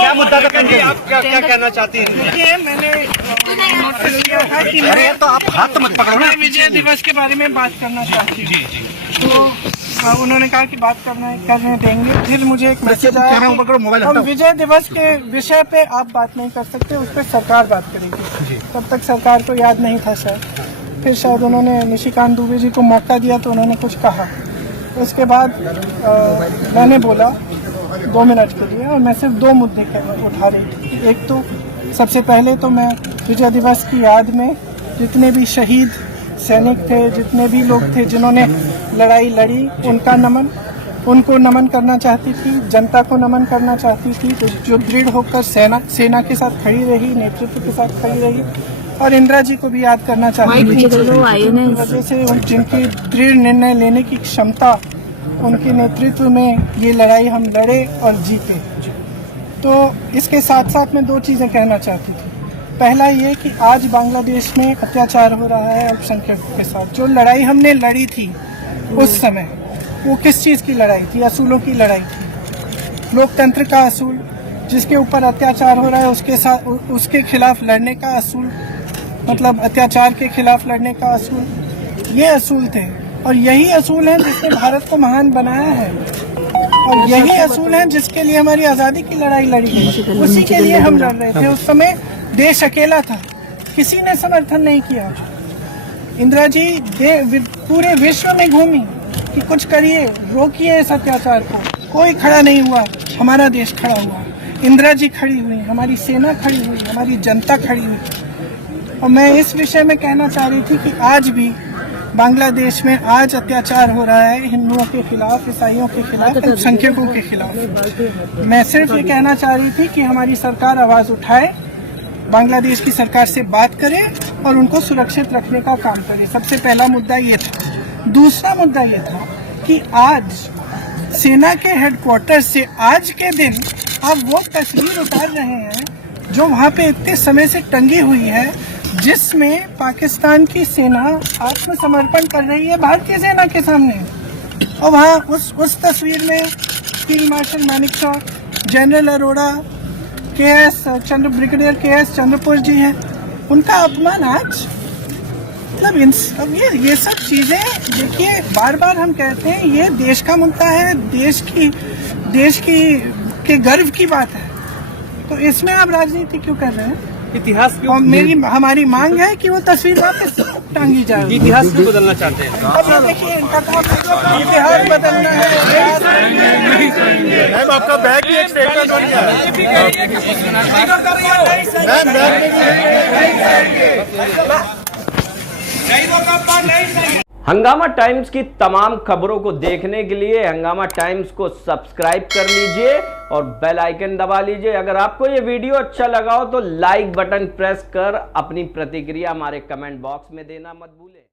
क्या मुद्दा आप क्या कहना चाहती हैं? देखिए, मैंने नोटिस किया था कि मैं तो आप हाथ मत पकड़ो ना। विजय दिवस के बारे में बात करना चाहती हूँ। तो उन्होंने कहा कि बात करने देंगे। फिर मुझे एक मैसेज आया कि हम विजय दिवस के विषय पे आप बात नहीं कर सकते, उस पर सरकार बात करेगी। तब तक सरकार को याद नहीं था शायद। फिर शायद उन्होंने निशिकांत दुबे जी को मौका दिया तो उन्होंने कुछ कहा। उसके बाद मैंने बोला 2 मिनट के लिए, और मैं सिर्फ 2 मुद्दे उठा रही थी। एक तो सबसे पहले तो मैं विजय दिवस की याद में जितने भी शहीद सैनिक थे, जितने भी लोग थे जिन्होंने लड़ाई लड़ी, उनको नमन करना चाहती थी। जनता को नमन करना चाहती थी जो दृढ़ होकर सेना के साथ खड़ी रही, नेतृत्व के साथ खड़ी रही। और इंदिरा जी को भी याद करना चाहती थी, वजह से जिनकी दृढ़ निर्णय लेने की क्षमता, उनके नेतृत्व में ये लड़ाई हम लड़े और जीते। तो इसके साथ साथ मैं 2 चीज़ें कहना चाहती थी। पहला ये कि आज बांग्लादेश में अत्याचार हो रहा है अल्पसंख्यकों के साथ। जो लड़ाई हमने लड़ी थी उस समय, वो किस चीज़ की लड़ाई थी? असूलों की लड़ाई थी। लोकतंत्र का असूल, जिसके ऊपर अत्याचार हो रहा है उसके खिलाफ लड़ने का असूल, मतलब अत्याचार के खिलाफ लड़ने का असूल, ये असूल थे। और यही असूल हैं जिसने भारत को महान बनाया है, और यही असूल हैं जिसके लिए हमारी आज़ादी की लड़ाई लड़ी गई। उसी के लिए हम लड़ रहे थे। उस समय देश अकेला था, किसी ने समर्थन नहीं किया। इंदिरा जी पूरे विश्व में घूमी कि कुछ करिए, रोकिए इस अत्याचार को। कोई खड़ा नहीं हुआ, हमारा देश खड़ा हुआ। इंदिरा जी खड़ी हुई, हमारी सेना खड़ी हुई, हमारी जनता खड़ी हुई। और मैं इस विषय में कहना चाह रही थी कि आज भी बांग्लादेश में आज अत्याचार हो रहा है हिंदुओं के खिलाफ, ईसाइयों के खिलाफ, अल्पसंख्यकों के खिलाफ। मैं सिर्फ ये कहना चाह रही थी कि हमारी सरकार आवाज़ उठाए, बांग्लादेश की सरकार से बात करे और उनको सुरक्षित रखने का काम करे। सबसे पहला मुद्दा ये था। दूसरा मुद्दा ये था कि आज सेना के हेडक्वार्टर से आज के दिन आप वो तस्वीर उतार रहे हैं जो वहाँ पे इतने समय से टंगी हुई है, जिसमें पाकिस्तान की सेना आत्मसमर्पण कर रही है भारतीय सेना के सामने। और वहाँ उस तस्वीर में field marshal Manekshaw, general Arora, brigadier K S. Chandrapur ji हैं। उनका अपमान आज, मतलब अब ये सब चीजें देखिए, बार बार हम कहते हैं ये देश का मुद्दा है, देश की गर्व की बात है। तो इसमें आप राजनीति क्यों कर रहे हैं? इतिहास क्यों? और हमारी मांग है कि वो तस्वीर वापस टांगी जाए। इतिहास क्यों बदलना चाहते हैं? अब देखिए, इनका काम इतिहास बदलना है। मैम, आपका बैग भी एक स्टेटमेंट बन गया है। हंगामा टाइम्स की तमाम खबरों को देखने के लिए हंगामा टाइम्स को सब्सक्राइब कर लीजिए और बेल आइकन दबा लीजिए। अगर आपको ये वीडियो अच्छा लगा हो तो लाइक बटन प्रेस कर अपनी प्रतिक्रिया हमारे कमेंट बॉक्स में देना मत भूलें।